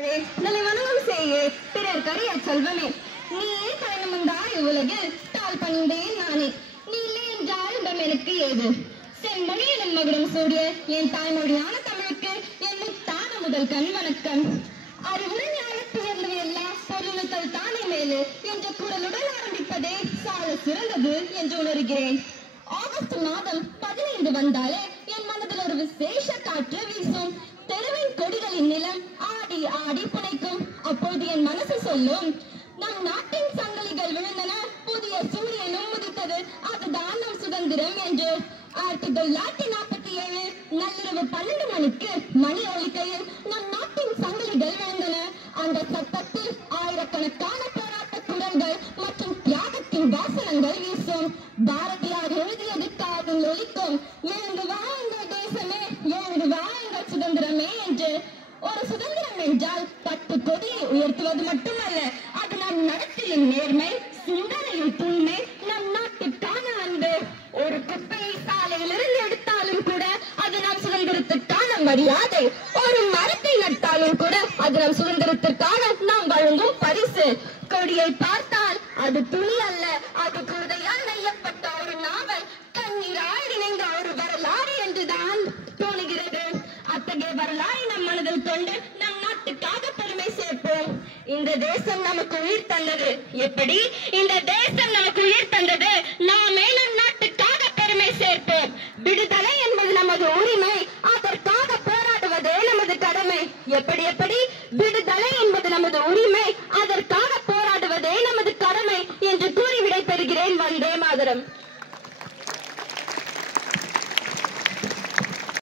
வணங்கும் செய்யே பிறர் கரிய செல்வமே, நீயே பயணமுந்தாய் உலகில் தாழ் பணிந்தேன் நானே. நீ இல்லை என்றால் இடம் எனக்கு ஏது? செம்மொழி எனும் மகுடம் சூடிய என் தாய்மொழியான தமிழுக்கு என் முத்தான முதல் கண் வணக்கம். அறிவுரை ஞானத்தில் இருந்தவை எல்லாம் பொருளுத்தல் தானே மேலு என்ற குரலுடன் ஆரம்பிப்பதே சால சிறந்தது என்று உணர்கிறேன். ஆகஸ்ட் மாதம் 15 வந்தாலே என் மனதில் ஒரு விசேஷ காற்று வீசும். தெருவின் கொடிகளின் நிலம் ஆடி ஆடி புனைக்கும். அப்போது என் மனசு சொல்லும், நம் நாட்டின் சங்கலிகள் விழுந்தன, புதிய சூரியனும் உதித்தது, அதுதான் நம் சுதந்திரம் என்று. 1947 நள்ளிரவு 12 மணிக்கு மணி ஒலிக்கையில் நம் நாட்டின் சங்கலிகள் விழுந்தன. அந்த சத்தத்தில் ஆயிரக்கணக்கான போராட்ட குரல்கள் மற்றும் தியாகத்தின் வாசனங்கள் வீசும். பாரதியார் எழுதியது காதில் ஒலிக்கும், எழுந்து வா எங்கள் தேசமே, எழுந்து வா எங்கள் சுதந்திரமே என்று. ஒரு சுதந்திரம் என்றால் 10 கொடியை உயர்த்துவது மட்டுமல்ல, அது நம் நடத்தையின் நேர்மை, சிந்தனையின் தூய்மை, நம் நாட்டுக்கான அன்பு. ஒரு குப்பையை சாலையிலிருந்து எடுத்தாலும் கூட அது நம் சுதந்திரத்திற்கான மரியாதை. ஒரு மரத்தை நட்டாலும் கூட அது நம் சுதந்திரத்திற்கான நாம் வழங்கும் பரிசு. கொடியை பார்த்தால் அது துணி அல்ல, அது குருதையால் நெய்யப்பட்ட ஒரு நாவல், கண்ணீரால் இணைந்த ஒரு வரலாறு என்றுதான் தோணுகிறது. அத்தகைய வரலாறு நம் மனதில் கொண்டு நம் நாட்டுக்காக பெருமை சேர்ப்போம். இந்த தேசம் நமக்கு உயிர் தந்தது. எப்படி இந்த தேசம் நமக்கு உயிர் தந்தது? நாமே நம் நாட்டுக்காக பெருமை சேர்ப்போம். விடுதலை என்பது நமது உரிமை, அதற்காக போராடுவதே நமது கடமை. எப்படி எப்படி விடுதலை என்பது நமது உரிமை,